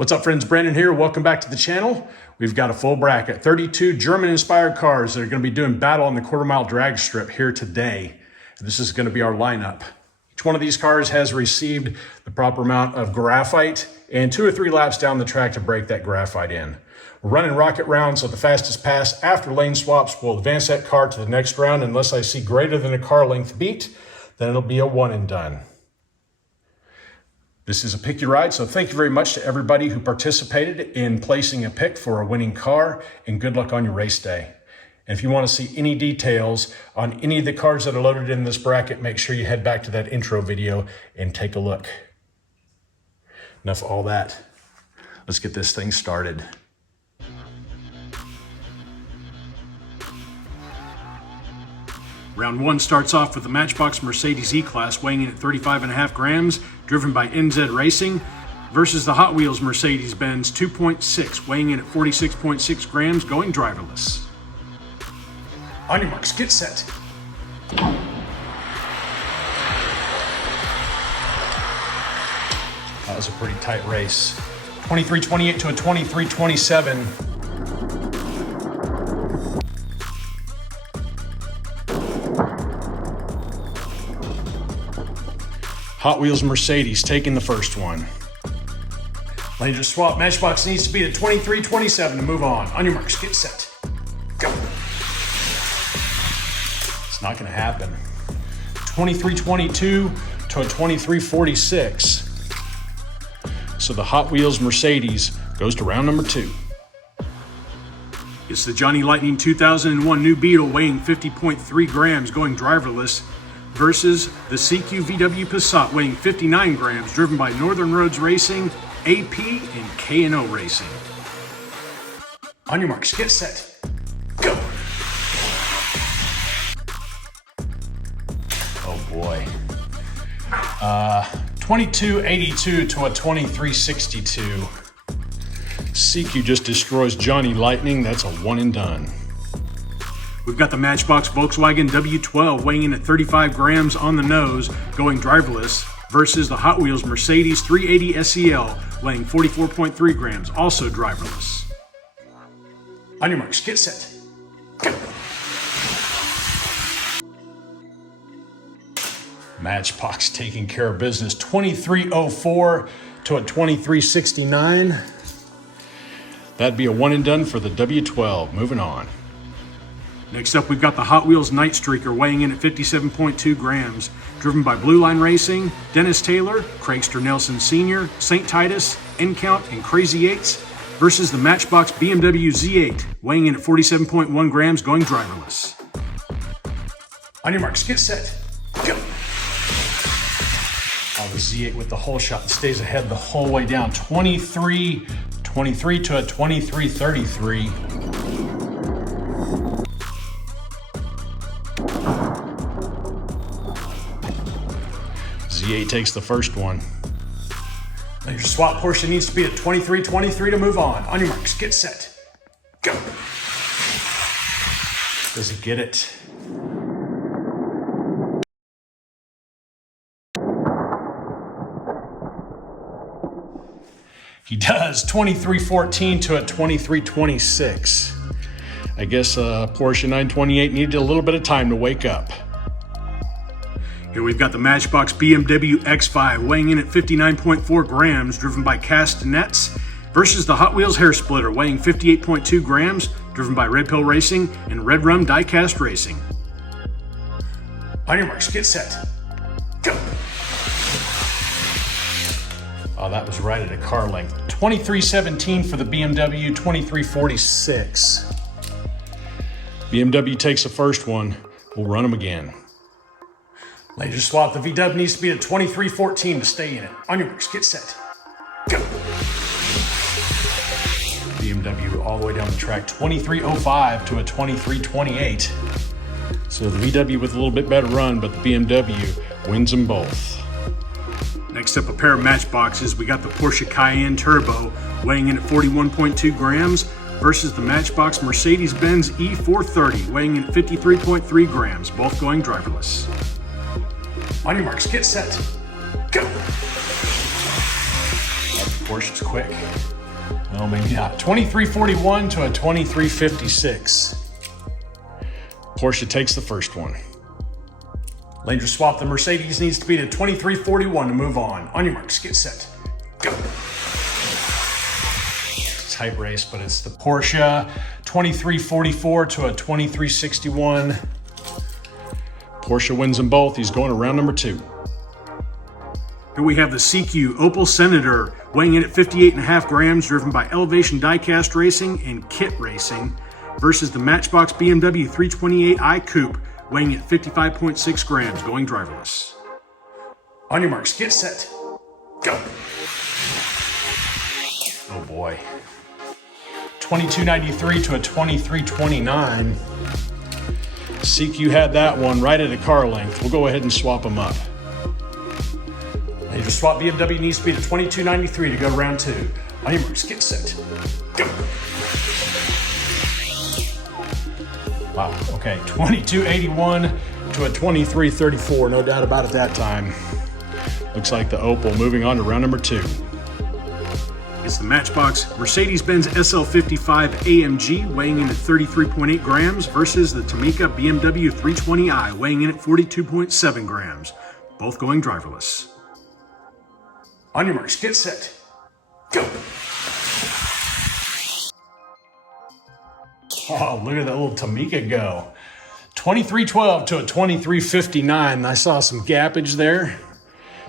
What's up, friends? Brandon here. Welcome back to the channel. We've got a full bracket, 32 German-inspired cars that are going to be doing battle on the quarter-mile drag strip here today. This is going to be our lineup. Each one of these cars has received the proper amount of graphite and 2 or 3 laps down the track to break that graphite in. We're running rocket rounds, so the fastest pass after lane swaps will advance that car to the next round. Unless I see greater than a car length beat, then it'll be a one and done. This is a pick your ride, so thank you very much to everybody who participated in placing a pick for a winning car, and good luck on your race day. And if you want to see any details on any of the cars that are loaded in this bracket, make sure you head back to that intro video and take a look. Enough of all that. Let's get this thing started. Round 1 starts off with the Matchbox Mercedes E-Class weighing in at 35.5 grams, driven by NZ Racing, versus the Hot Wheels Mercedes-Benz 2.6 weighing in at 46.6 grams, going driverless. On your marks, get set. That was a pretty tight race. 23-28 to a 23-27. Hot Wheels Mercedes taking the first one. Lane to swap. Matchbox needs to be at 23-27 to move on. On your marks, get set. Go. It's not going to happen. 23-22 to a 23-46. So the Hot Wheels Mercedes goes to round number 2. It's the Johnny Lightning 2001 New Beetle weighing 50.3 grams, going driverless, versus the Siku VW Passat weighing 59 grams, driven by Northern Roads Racing, AP, and K&O Racing. On your marks, get set, go! Oh boy. 22-82 to a 23-62. Siku just destroys Johnny Lightning. That's a one and done. We've got the Matchbox Volkswagen W12 weighing in at 35 grams on the nose, going driverless, versus the Hot Wheels Mercedes 380 SEL weighing 44.3 grams, also driverless. On your marks, get set, go! Matchbox taking care of business, 23-04 to a 23-69. That'd be a one and done for the W12. Moving on. Next up, we've got the Hot Wheels Night Streaker weighing in at 57.2 grams, driven by Blue Line Racing, Dennis Taylor, Craigster Nelson Sr., St. Titus, N-Count, and Crazy Eights, versus the Matchbox BMW Z8 weighing in at 47.1 grams, going driverless. On your marks, get set, go! Oh, the Z8 with the hole shot stays ahead the whole way down, 23-23 to a 23-33. Z8 takes the first one. Now your swap Porsche needs to be at 23-23 to move on. On your marks, get set, go. Does he get it? He does, 23-14 to a 23-26. I guess Porsche 928 needed a little bit of time to wake up. Here we've got the Matchbox BMW X5 weighing in at 59.4 grams, driven by Castanets, versus the Hot Wheels Hair Splitter weighing 58.2 grams, driven by Red Pill Racing and Red Rum Diecast Racing. On your marks, get set, go! Oh, that was right at a car length. 23-17 for the BMW, 23-46. BMW takes the first one. We'll run them again. Laser swap, the VW needs to be at 23-14 to stay in it. On your marks, get set, go! BMW all the way down the track, 23-05 to a 23-28. So the VW with a little bit better run, but the BMW wins them both. Next up, a pair of Matchboxes. We got the Porsche Cayenne Turbo weighing in at 41.2 grams, versus the Matchbox Mercedes-Benz E430 weighing in at 53.3 grams, both going driverless. On your marks, get set, go! Porsche's quick. Well, maybe not. 2341 to a 2356. Porsche takes the first one. Laner swap, the Mercedes needs to be to 2341 to move on. On your marks, get set, go. Tight race, but it's the Porsche. 2344 to a 2361. Porsche wins them both. He's going to round number 2. Here we have the Siku Opel Senator, weighing in at 58.5 grams, driven by Elevation Diecast Racing and Kit Racing, versus the Matchbox BMW 328i Coupe, weighing at 55.6 grams, going driverless. On your marks, get set, go. Oh boy. 2293 to a 2329. Siku had that one right at a car length. We'll go ahead and swap them up. Major swap, BMW needs to be to 2293 to go to round 2. On your marks, get set, go. Wow, okay, 2281 to a 2334, no doubt about it that time. Looks like the Opel moving on to round number 2. It's the Matchbox Mercedes-Benz SL55 AMG, weighing in at 33.8 grams, versus the Tomica BMW 320i, weighing in at 42.7 grams, both going driverless. On your marks, get set, go. Oh, look at that little Tomica go. 2312 to a 2359. I saw some gappage there.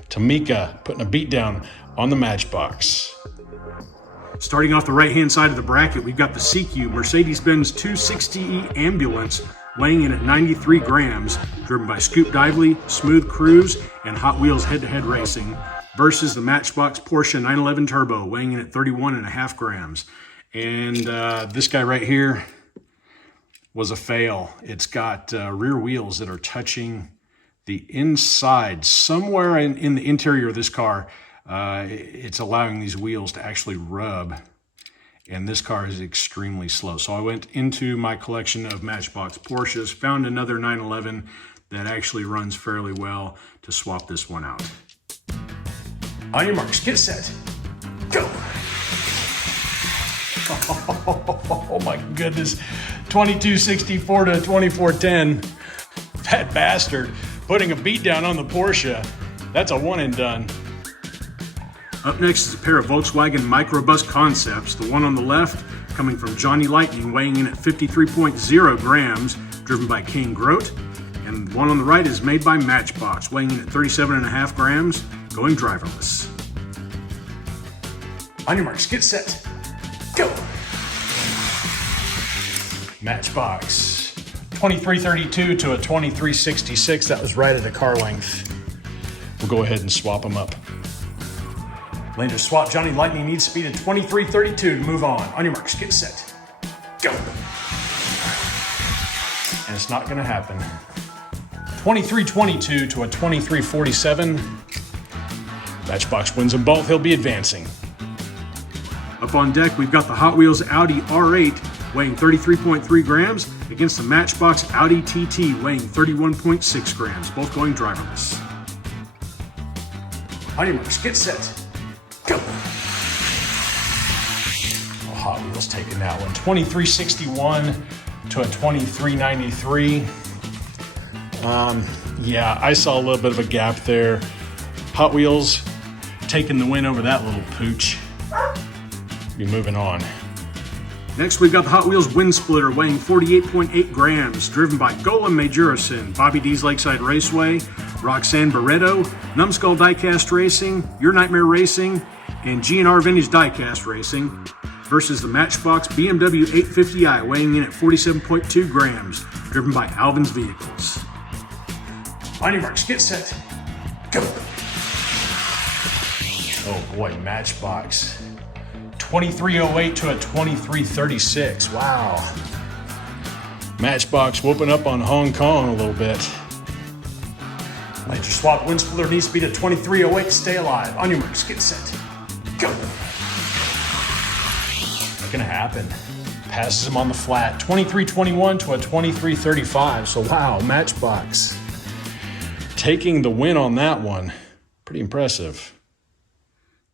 Tomica putting a beat down on the Matchbox. Starting off the right-hand side of the bracket, we've got the Siku Mercedes-Benz 260e Ambulance, weighing in at 93 grams, driven by Scoop Dively, Smooth Cruise, and Hot Wheels Head-to-Head Racing, versus the Matchbox Porsche 911 Turbo, weighing in at 31.5 grams. And this guy right here was a fail. It's got rear wheels that are touching the inside. Somewhere in the interior of this car, it's allowing these wheels to actually rub, and this car is extremely slow. So I went into my collection of Matchbox Porsches, found another 911 that actually runs fairly well to swap this one out. On your marks, get set, go. Oh my goodness, 2264 to 2410. That bastard putting a beat down on the Porsche. That's a one and done. Up next is a pair of Volkswagen Microbus Concepts. The one on the left coming from Johnny Lightning, weighing in at 53.0 grams, driven by Kane Grote. And the one on the right is made by Matchbox, weighing in at 37.5 grams, going driverless. On your marks, get set, go. Matchbox, 2332 to a 2366. That was right at a car length. We'll go ahead and swap them up. Laner swap, Johnny Lightning needs speed at 2332 to move on. On your marks, get set, go. And it's not gonna happen. 2322 to a 2347. Matchbox wins them both, he'll be advancing. Up on deck, we've got the Hot Wheels Audi R8, weighing 33.3 grams, against the Matchbox Audi TT, weighing 31.6 grams, both going driverless. On your marks, get set, go. Oh, Hot Wheels taking that one. 2361 to a 2393. Yeah, I saw a little bit of a gap there. Hot Wheels taking the win over that little pooch. Be moving on. Next, we've got the Hot Wheels Wind Splitter, weighing 48.8 grams, driven by Golem Majorette, Bobby D's Lakeside Raceway, Roxanne Barreto, Numbskull Diecast Racing, Your Nightmare Racing, and G&R Vintage Diecast Racing, versus the Matchbox BMW 850i, weighing in at 47.2 grams, driven by Alvin's Vehicles. On your marks, get set, go. Oh boy, Matchbox. 2308 to a 2336. Wow. Matchbox whooping up on Hong Kong a little bit. Major swap, wind splitter needs to be to 2308 to stay alive. On your marks, get set, go. Not gonna happen. Passes him on the flat. 2321 to a 2335. So wow, Matchbox taking the win on that one. Pretty impressive.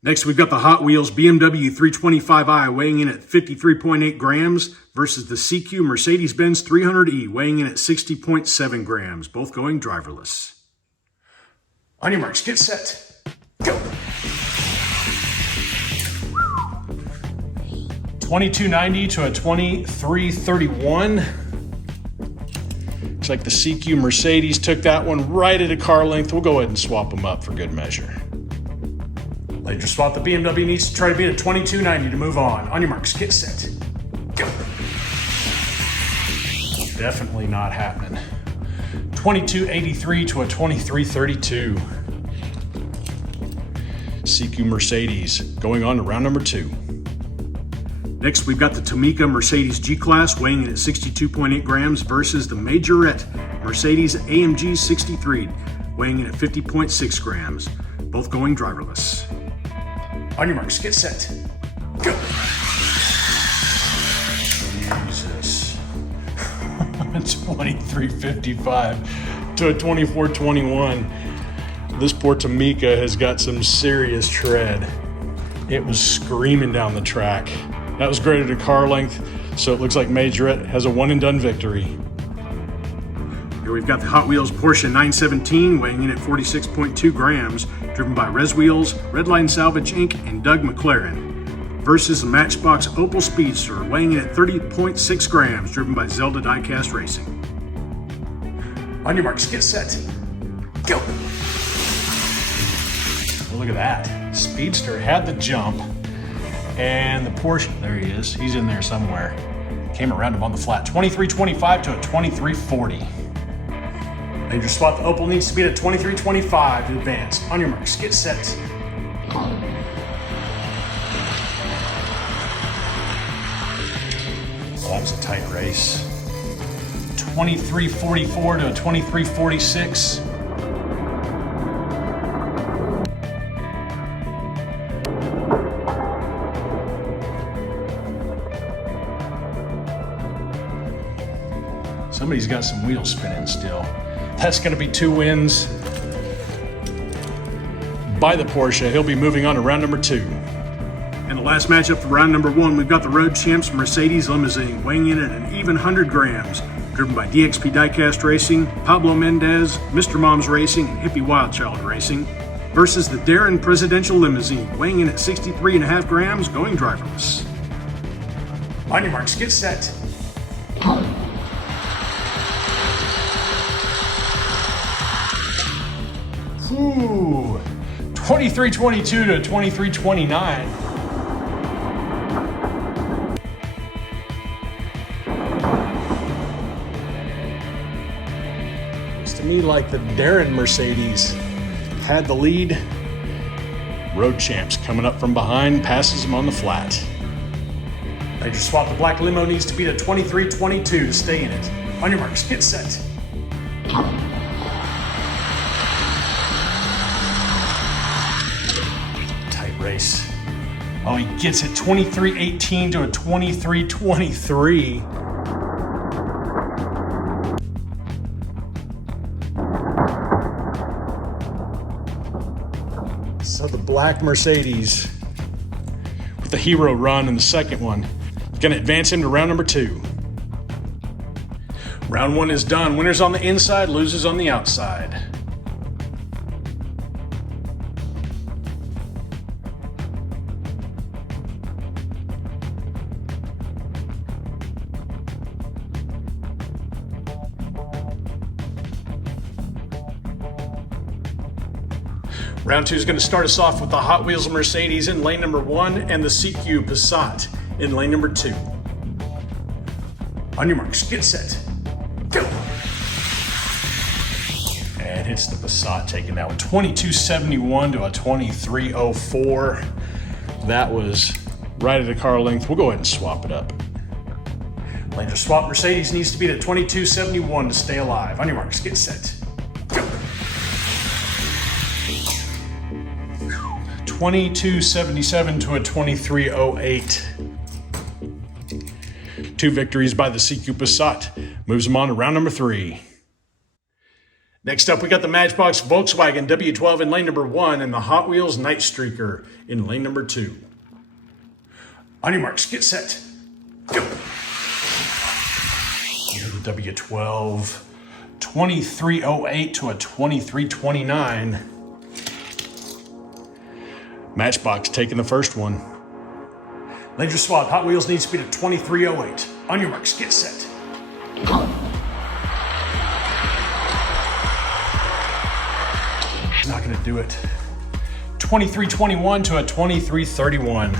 Next, we've got the Hot Wheels BMW 325i weighing in at 53.8 grams versus the Siku Mercedes-Benz 300e weighing in at 60.7 grams, both going driverless. On your marks, get set, go. 2290 to a 2331. Looks like the CQ Mercedes took that one right at a car length. We'll go ahead and swap them up for good measure. Later swap, the BMW needs to try to beat a 2290 to move on. On your marks, get set, go. Definitely not happening. 2283 to a 2332. CQ Mercedes going on to round number 2. Next, we've got the Tomica Mercedes G-Class weighing in at 62.8 grams versus the Majorette Mercedes AMG 63 weighing in at 50.6 grams, both going driverless. On your marks, get set, go. Jesus. 2355 to a 2421. This poor Tomica has got some serious tread. It was screaming down the track. That was graded at car length, so it looks like Majorette has a one and done victory. Here we've got the Hot Wheels Porsche 917 weighing in at 46.2 grams, driven by Res Wheels, Redline Salvage Inc., and Doug McLaren, versus the Matchbox Opel Speedster weighing in at 30.6 grams, driven by Zelda Diecast Racing. On your marks, get set, go. Well, look at that. Speedster had the jump, and the Porsche, there he is, he's in there somewhere. Came around him on the flat. 2325 to a 2340. Major swap, the Opel needs to beat a 2325 to advance. On your marks, get set. Well, that was a tight race. 2344 to a 2346. Somebody's got some wheels spinning still. That's going to be 2 wins by the Porsche. He'll be moving on to round number 2. And the last matchup for round number 1, we've got the road champs Mercedes Limousine weighing in at an even 100 grams, driven by DXP Diecast Racing, Pablo Mendez, Mr. Mom's Racing, and Hippie Wildchild Racing, versus the Daron Presidential Limousine weighing in at 63.5 grams, going driverless. On your marks, get set. Ooh, 2322 to 2329. Looks to me like the Daron Mercedes had the lead. Road champs coming up from behind, passes him on the flat. Major swap, the black limo needs to beat a 2322 to stay in it. On your marks, get set. Race. Oh, he gets it 2318 to a 2323. So the black Mercedes with the hero run in the second one is going to advance him to round number 2. Round 1 is done. Winners on the inside, losers on the outside. Round 2 is going to start us off with the Hot Wheels Mercedes in lane number 1 and the CQ Passat in lane number 2. On your marks, get set, go. And hits the Passat, taking that one 2271 to a 2304. That was right at a car length. We'll go ahead and swap it up. Lane to swap, Mercedes needs to beat at 2271 to stay alive. On your marks, get set, go. 2277 to a 2308. 2 victories by the CQ Passat. Moves him on to round number 3. Next up, we got the Matchbox Volkswagen W12 in lane number 1 and the Hot Wheels Night Streaker in lane number 2. On your marks, get set, go. The W12, 2308 to a 2329. Matchbox taking the first one. Laser swap, Hot Wheels needs speed of 2308. On your marks, get set, go. Not going to do it. 2321 to a 2331.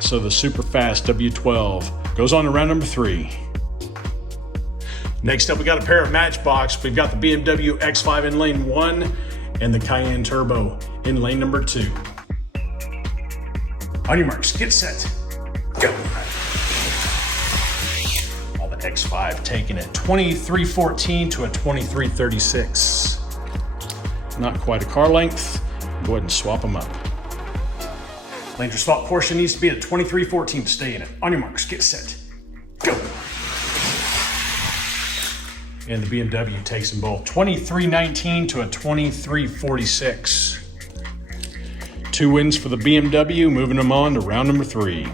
So the super fast W12 goes on to round number 3. Next up, we got a pair of Matchbox. We've got the BMW X5 in lane 1 and the Cayenne Turbo in lane number 2. On your marks, get set, go. All the X5 taking it. 2314 to a 2336. Not quite a car length. Go ahead and swap them up. Laser swap, Porsche needs to be at 2314 to stay in it. On your marks, get set, go. And the BMW takes them both. 2319 to a 2346. 2 wins for the BMW, moving them on to round number 3.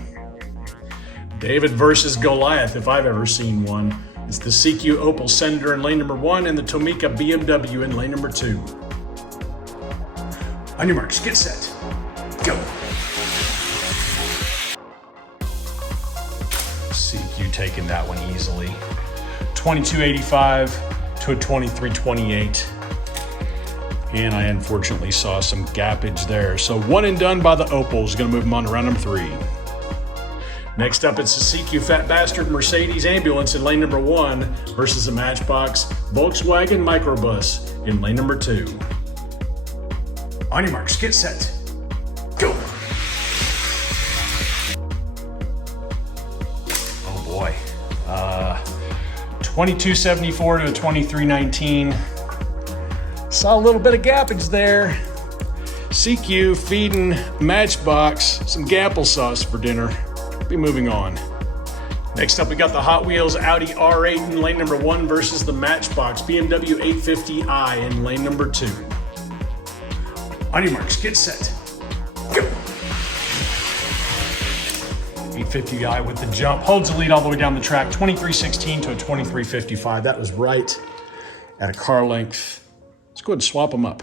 David versus Goliath, if I've ever seen one. It's the Siku Opel Senator in lane number 1 and the Tomica BMW in lane number 2. On your marks, get set, go. Siku taking that one easily. 2285 to a 2328. And I unfortunately saw some gappage there. So one and done by the Opel is going to move them on to round number 3. Next up, it's the Siku Fat Bastard Mercedes Ambulance in lane number 1 versus the Matchbox Volkswagen Microbus in lane number 2. On your marks, get set, go. Oh boy. 2274 to a 2319. Saw a little bit of gappage there. Siku feeding Matchbox some applesauce for dinner. Be moving on. Next up, we got the Hot Wheels Audi R8 in lane number 1 versus the Matchbox BMW 850i in lane number 2. On your marks, get set, go. 850i with the jump, holds the lead all the way down the track, 2316 to a 2355. That was right at a car length. Let's go ahead and swap them up.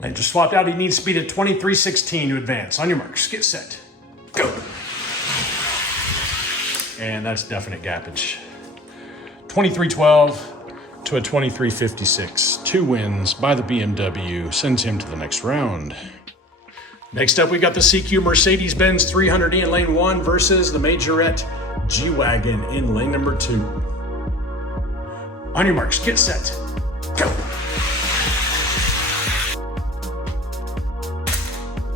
Laser swapped out. He needs speed at 2316 to advance. On your marks, get set, go. And that's definite gappage. 2312 to a 2356. 2 wins by the BMW, sends him to the next round. Next up, we got the Siku Mercedes-Benz 300e in lane 1 versus the Majorette G-Wagon in lane number 2. On your marks, get set, go.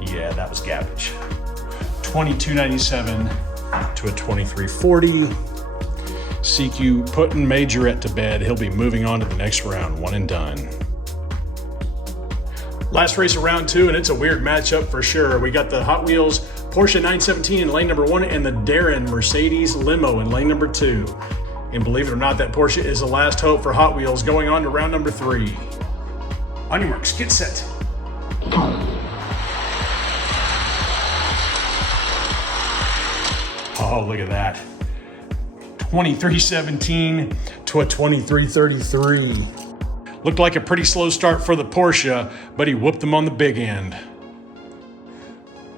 Yeah, that was gappage. 2297 to a 2340. Siku putting Majorette to bed. He'll be moving on to the next round, one and done. Last race of round 2, and it's a weird matchup for sure. We got the Hot Wheels Porsche 917 in lane number 1 and the Daron Mercedes Limo in lane number 2. And believe it or not, that Porsche is the last hope for Hot Wheels going on to round number 3. On your marks, get set, oh, look at that. 2317 to a 2333. Looked like a pretty slow start for the Porsche, but he whooped them on the big end.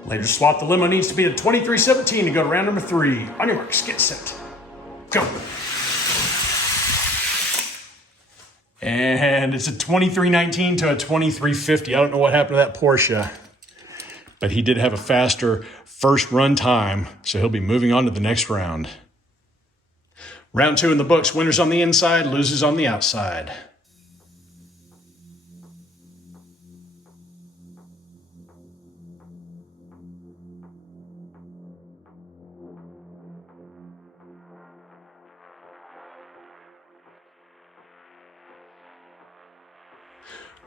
Later swap, the limo needs to be at 2317 to go to round number 3. On your marks, get set, go. And it's a 2319 to a 2350. I don't know what happened to that Porsche, but he did have a faster first run time, so he'll be moving on to the next round. Round 2 in the books, winners on the inside, losers on the outside.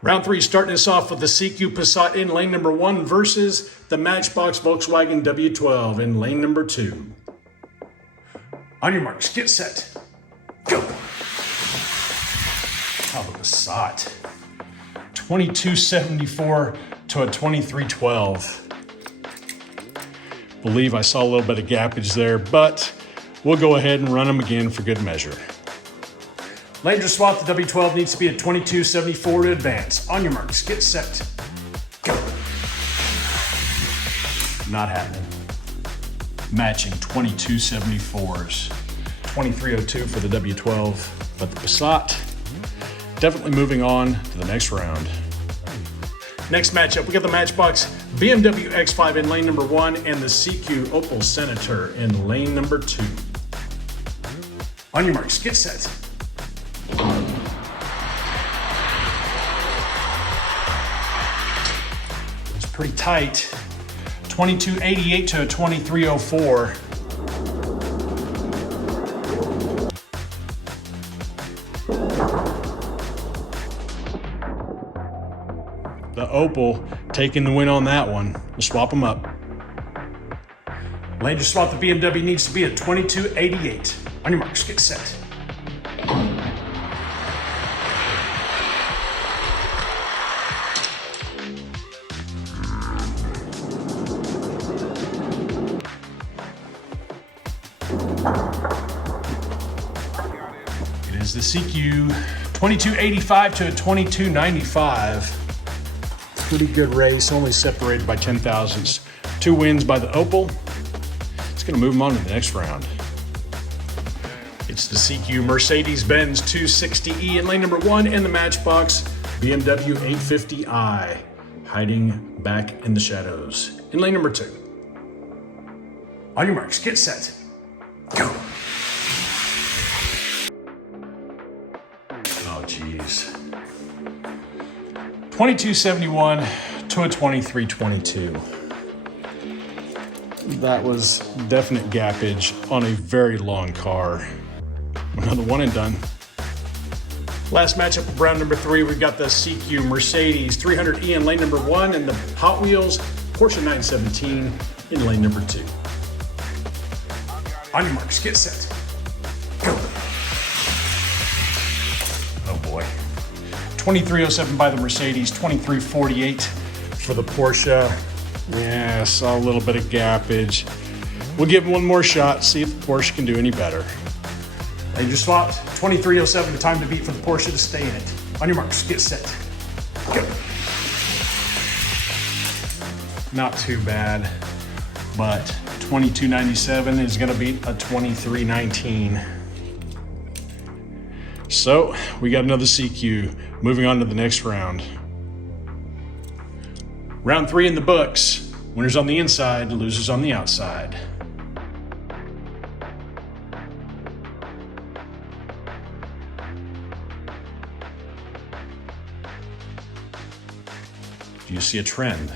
Round 3, starting us off with the Siku Passat in lane number 1 versus the Matchbox Volkswagen W12 in lane number 2. On your marks, get set, go. How about the Passat? 2274 to a 2312. Believe I saw a little bit of gappage there, but we'll go ahead and run them again for good measure. Langer swap, the W12 needs to be at 2274 to advance. On your marks, get set, go. Not happening. Matching 2274s. 2302 for the W12, but the Passat definitely moving on to the next round. Next matchup, we got the Matchbox BMW X5 in lane number 1 and the Siku Opel Senator in lane number 2. On your marks, get set. It's pretty tight. 2288 to a 2304. The Opel taking the win on that one. We'll swap them up. Langer swap, the BMW needs to be at 2288. On your marks, get set. It is the Siku 2285 to a 2295. Pretty good race, only separated by 10 thousandths. 2 wins by the Opel. It's gonna move them on to the next round. It's the Siku Mercedes-Benz 260E in lane number 1 and the Matchbox BMW 850i hiding back in the shadows in lane number 2. On your marks, get set, go. Oh geez. 2271 to a 2322. That was definite gappage on a very long car. Another one and done. Last matchup of round number 3, we've got the Siku Mercedes 300E in lane number 1 and the Hot Wheels Porsche 917 in lane number 2. On your marks, get set, go. Oh boy. 2307 by the Mercedes, 2348 for the Porsche. Yeah, saw a little bit of gappage. We'll give him one more shot, see if the Porsche can do any better. They just swapped 2307, the time to beat for the Porsche to stay in it. On your marks, get set, go. Not too bad, but 2297 is gonna beat a 2319. So we got another Siku. Moving on to the next round. Round 3 in the books. Winners on the inside, losers on the outside. Do you see a trend?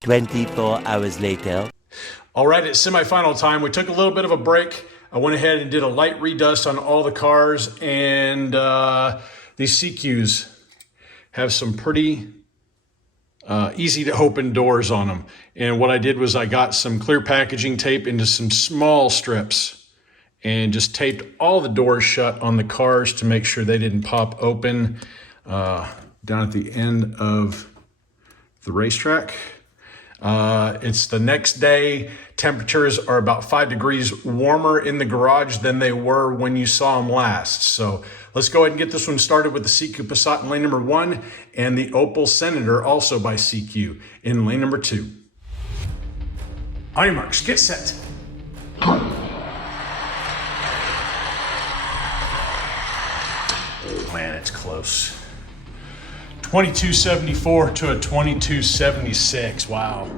"24 hours later." All right, it's semifinal time. We took a little bit of a break. I went ahead and did a light redust on all the cars, and these Sikus have some pretty easy to open doors on them. And what I did was I got some clear packaging tape into some small strips and just taped all the doors shut on the cars to make sure they didn't pop open down at the end of the racetrack. It's the next day. Temperatures are about 5 degrees warmer in the garage than they were when you saw them last. So let's go ahead and get this one started with the Siku Passat in lane number 1 and the Opel Senator also by Siku in lane number 2. On your marks, get set. Man, it's close. 2274 to a 2276. Wow.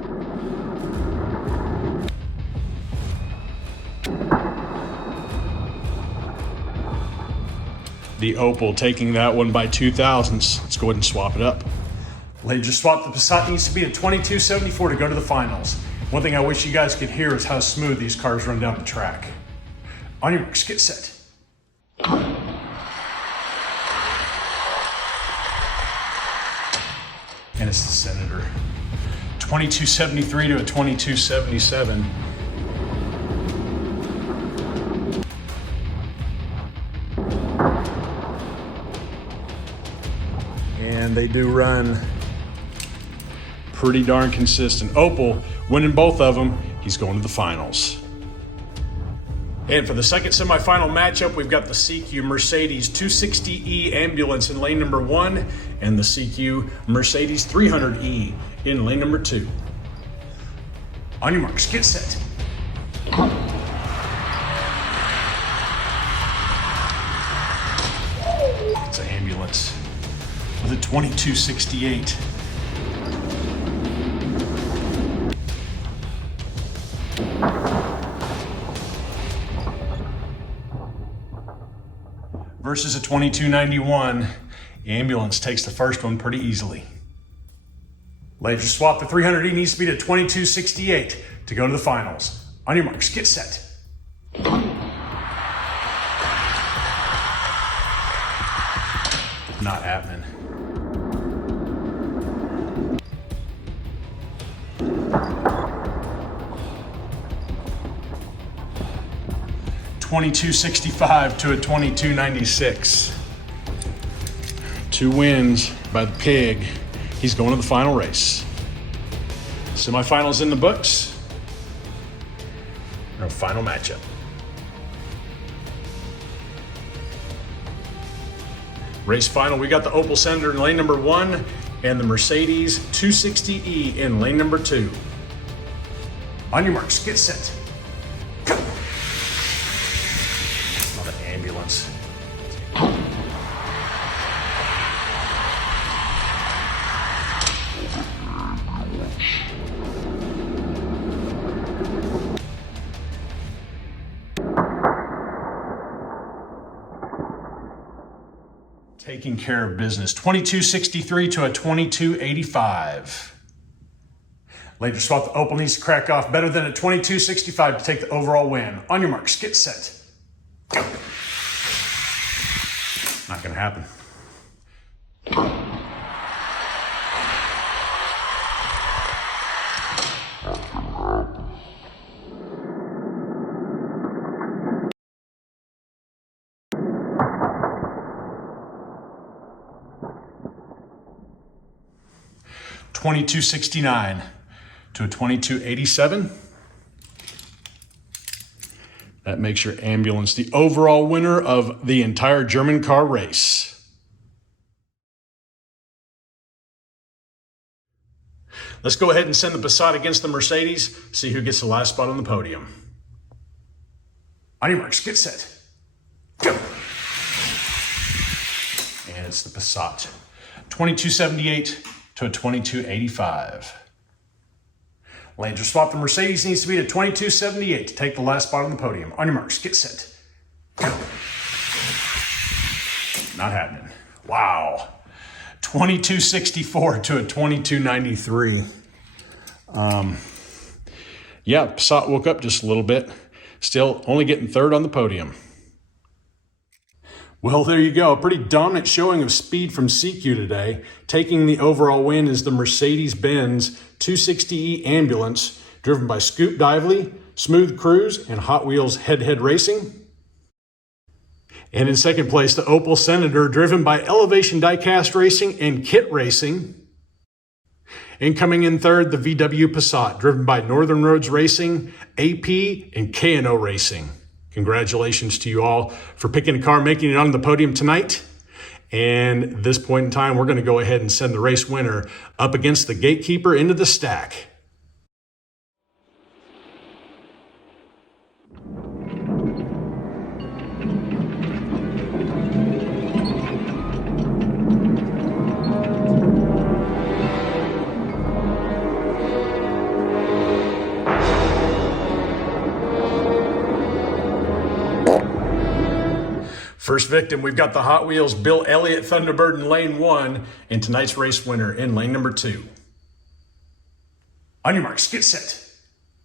The Opel taking that one by 2 thousandths. Let's go ahead and swap it up. Langer swap, the Passat needs to be at 2274 to go to the finals. One thing I wish you guys could hear is how smooth these cars run down the track. On your marks, get set. And it's the Senator. 2273 to a 2277. And they do run pretty darn consistent. Opel winning both of them. He's going to the finals. And for the second semifinal matchup, we've got the Siku Mercedes 260E ambulance in lane number 1 and the Siku Mercedes 300E in lane number 2. On your marks, get set. It's an ambulance with a 2268. Versus a 2291. The ambulance takes the first one pretty easily. Laser swap, the 300E needs to be to 2268 to go to the finals. On your marks, get set. Not happening. $22.65 to a $22.96. 2 wins by the pig. He's going to the final race. Semifinals in the books. Our final matchup. Race final, we got the Opel Senator in lane number 1 and the Mercedes 260E in lane number 2. On your marks, get set. Go. Another ambulance. Taking care of business. 2263 to a 2285. Later swap, the Opel needs to crack off better than a 2265 to take the overall win. On your marks, get set. Go. Not gonna happen. $22.69 to a $22.87. That makes your ambulance the overall winner of the entire German car race. Let's go ahead and send the Passat against the Mercedes, see who gets the last spot on the podium. On your marks, get set. Go. And it's the Passat. 2278 to a 2285. Laser swap, the Mercedes needs to be to 2278 to take the last spot on the podium. On your marks, get set. Go. Not happening. Wow. 2264 to a 2293. Yeah, Passat woke up just a little bit. Still only getting third on the podium. Well, there you go. A pretty dominant showing of speed from Siku today. Taking the overall win is the Mercedes-Benz 260E ambulance, driven by Scoop Dively, Smooth Cruise, and Hot Wheels Head-to-Head Racing. And in second place, the Opel Senator, driven by Elevation Diecast Racing and Kit Racing. And coming in third, the VW Passat, driven by Northern Roads Racing, AP, and K&O Racing. Congratulations to you all for picking a car, making it on the podium tonight. And at this point in time, we're going to go ahead and send the race winner up against the gatekeeper into the stack. First victim, we've got the Hot Wheels Bill Elliott Thunderbird in lane 1 and tonight's race winner in lane number 2. On your marks, get set,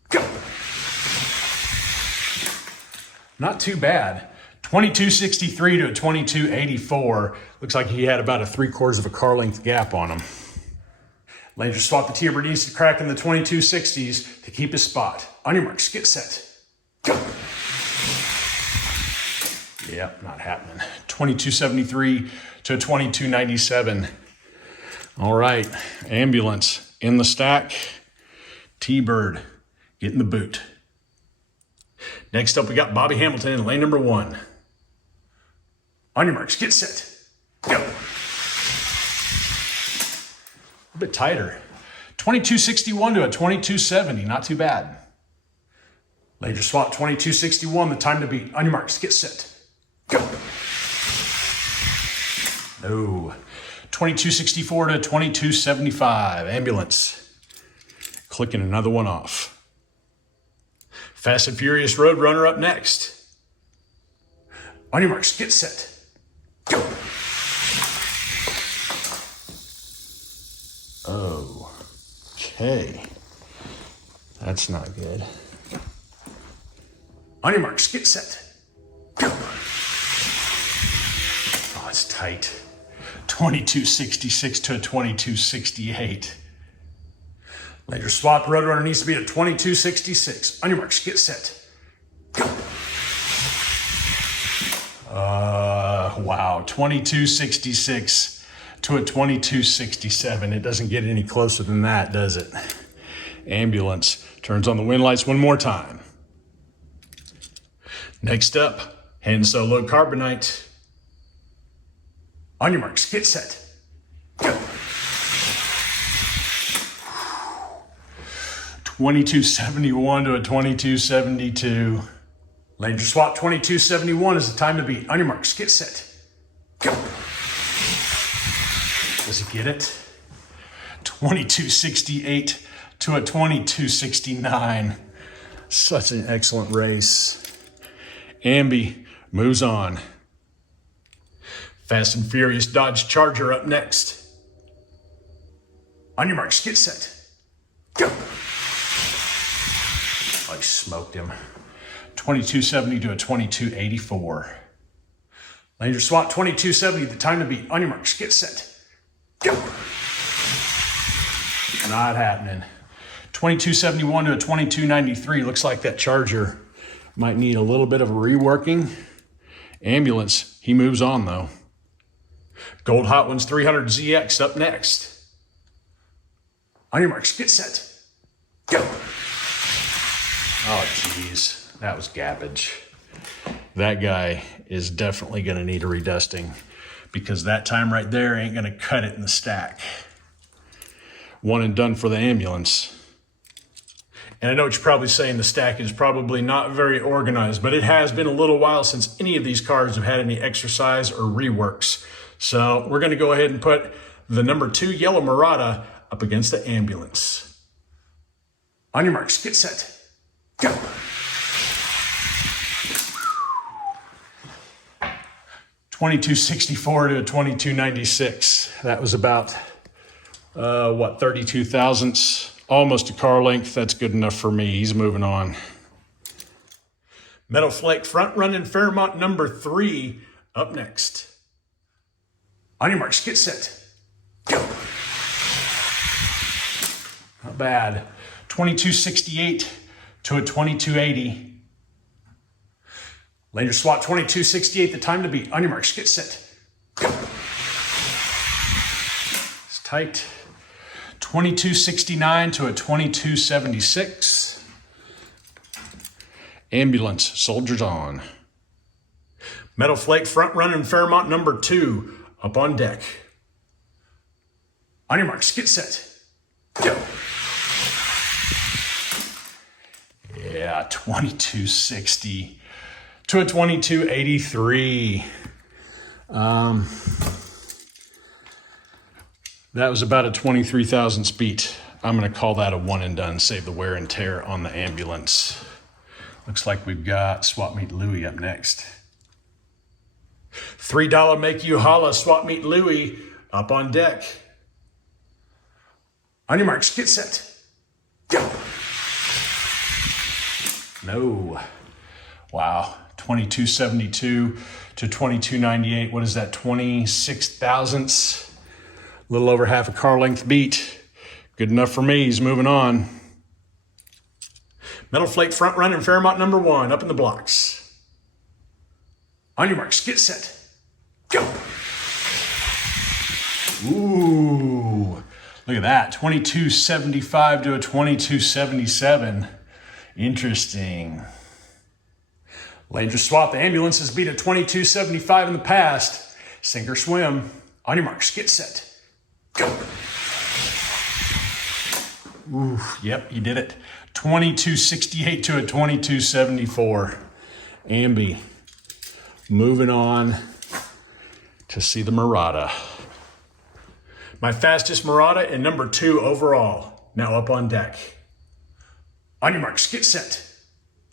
go. Not too bad. 2263 to a 2284. Looks like he had about a 3/4 of a car length gap on him. Laser swap the T-bird needs to crack in the 2260s to keep his spot. On your marks, get set, go. Yep, not happening. 2273 to a 2297. All right, ambulance in the stack. T-bird getting the boot. Next up, we got Bobby Hamilton in lane number 1. On your marks, get set, go. A bit tighter. 2261 to a 2270, not too bad. Laser swap 2261, the time to beat. On your marks, get set, go. No. 2264 to 2275, ambulance. Clicking another one off. Fast and Furious Roadrunner up next. On your marks, get set, go. Oh, okay. That's not good. On your marks, get set, go. Oh, it's tight. 2266 to a 2268. Laser swap, Roadrunner needs to be at 2266. On your marks, get set, go. Wow, 2266 to a 2267. It doesn't get any closer than that, does it? Ambulance turns on the wind lights one more time. Next up, Han Solo Carbonite. On your marks, get set, go. 2271 to a 2272. Laser swap 2271 is the time to beat. On your marks, get set, go. Does he get it? 2268 to a 2269. Such an excellent race. Ambi moves on. Fast and Furious Dodge Charger up next. On your marks, get set, go. Oh, he smoked him. 2270 to a 2284. Laser swap 2270, the time to beat. On your marks, get set, go. Not happening. 2271 to a 2293. Looks like that Charger might need a little bit of a reworking. Ambulance, he moves on though. Gold Hot Ones 300 ZX up next. On your marks, get set, go. Oh, geez, that was garbage. That guy is definitely gonna need a redusting because that time right there ain't gonna cut it in the stack. One and done for the ambulance. And I know what you're probably saying, the stack is probably not very organized, but it has been a little while since any of these cars have had any exercise or reworks. So we're gonna go ahead and put the number 2 yellow Murata up against the ambulance. On your marks, get set, go. $22.64 to a $22.96. That was about, 32 thousandths, almost a car length. That's good enough for me. He's moving on. Metal Flake Front Running Fairmont number 3 up next. On your marks, get set, go. Not bad. 2268 to a 2280. Laser swap 2268, the time to beat. On your marks, get set, go. It's tight. 2269 to a 2276. Ambulance, soldiers on. Metal Flake Front Running Fairmont number 2 up on deck. On your marks, get set, go. Yeah, 2260 to a 2283. That was about a 23,000 speed. I'm gonna call that a one and done, save the wear and tear on the ambulance. Looks like we've got Swap Meet Louie up next. $3 Make You Holla Swap Meet Louie up on deck. On your marks, get set, go. No. Wow, 2272 to 2298. What is that? 26 thousandths. A little over half a car length beat. Good enough for me. He's moving on. Metal Flake front run in Fairmont #1 up in the blocks. On your marks, get set, go. Ooh, look at that. 2275 to a 2277. Interesting. Lane just swap. The ambulance has beat a 2275 in the past. Sink or swim. On your marks, get set, go. Ooh, yep, you did it. 2268 to a 2274. Ambi. Moving on to see the Murata. My fastest Murata and #2 overall. Now up on deck. On your marks, get set,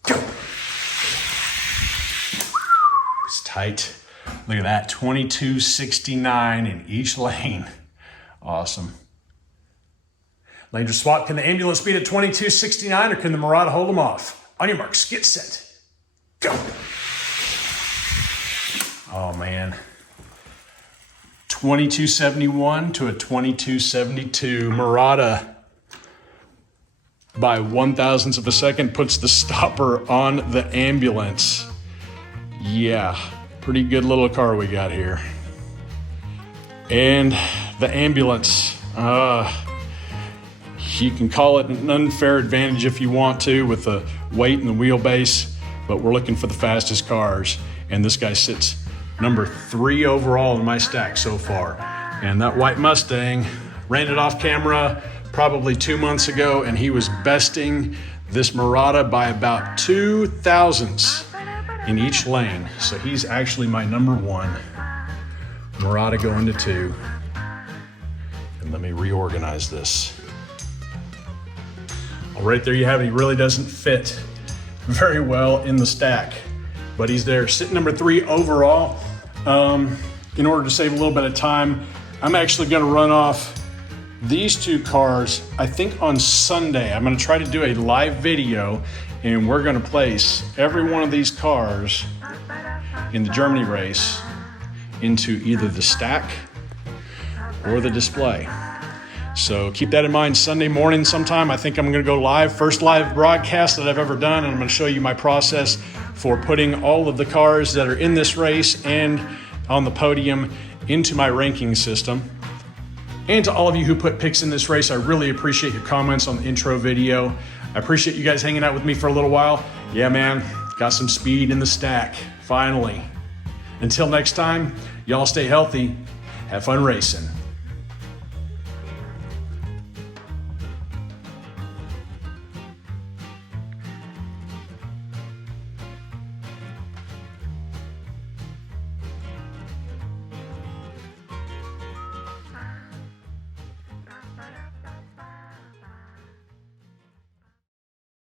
go. It's tight. Look at that, 2269 in each lane. Awesome. Lane swap. Can the ambulance beat a 2269 or can the Murata hold them off? On your marks, get set, go. Oh man. 2271 to a 2272. Murata by 1/1000th of a second puts the stopper on the ambulance. Yeah, pretty good little car we got here. And the ambulance, you can call it an unfair advantage if you want to with the weight and the wheelbase, but we're looking for the fastest cars. And this guy sits #3 overall in my stack so far. And that white Mustang, ran it off camera probably 2 months ago, and he was besting this Murata by about 0.02 in each lane. So he's actually my #1. Murata going to 2. And let me reorganize this. Well, right there you have it. He really doesn't fit very well in the stack, but he's there, sitting #3 overall. In order to save a little bit of time, I'm actually going to run off these 2 cars, I think on Sunday. I'm going to try to do a live video, and we're going to place every one of these cars in the Germany race into either the stack or the display. So keep that in mind. Sunday morning sometime, I think I'm going to go live. First live broadcast that I've ever done, and I'm going to show you my process for putting all of the cars that are in this race and on the podium into my ranking system. And to all of you who put picks in this race, I really appreciate your comments on the intro video. I appreciate you guys hanging out with me for a little while. Yeah, man, got some speed in the stack, finally. Until next time, y'all stay healthy, have fun racing.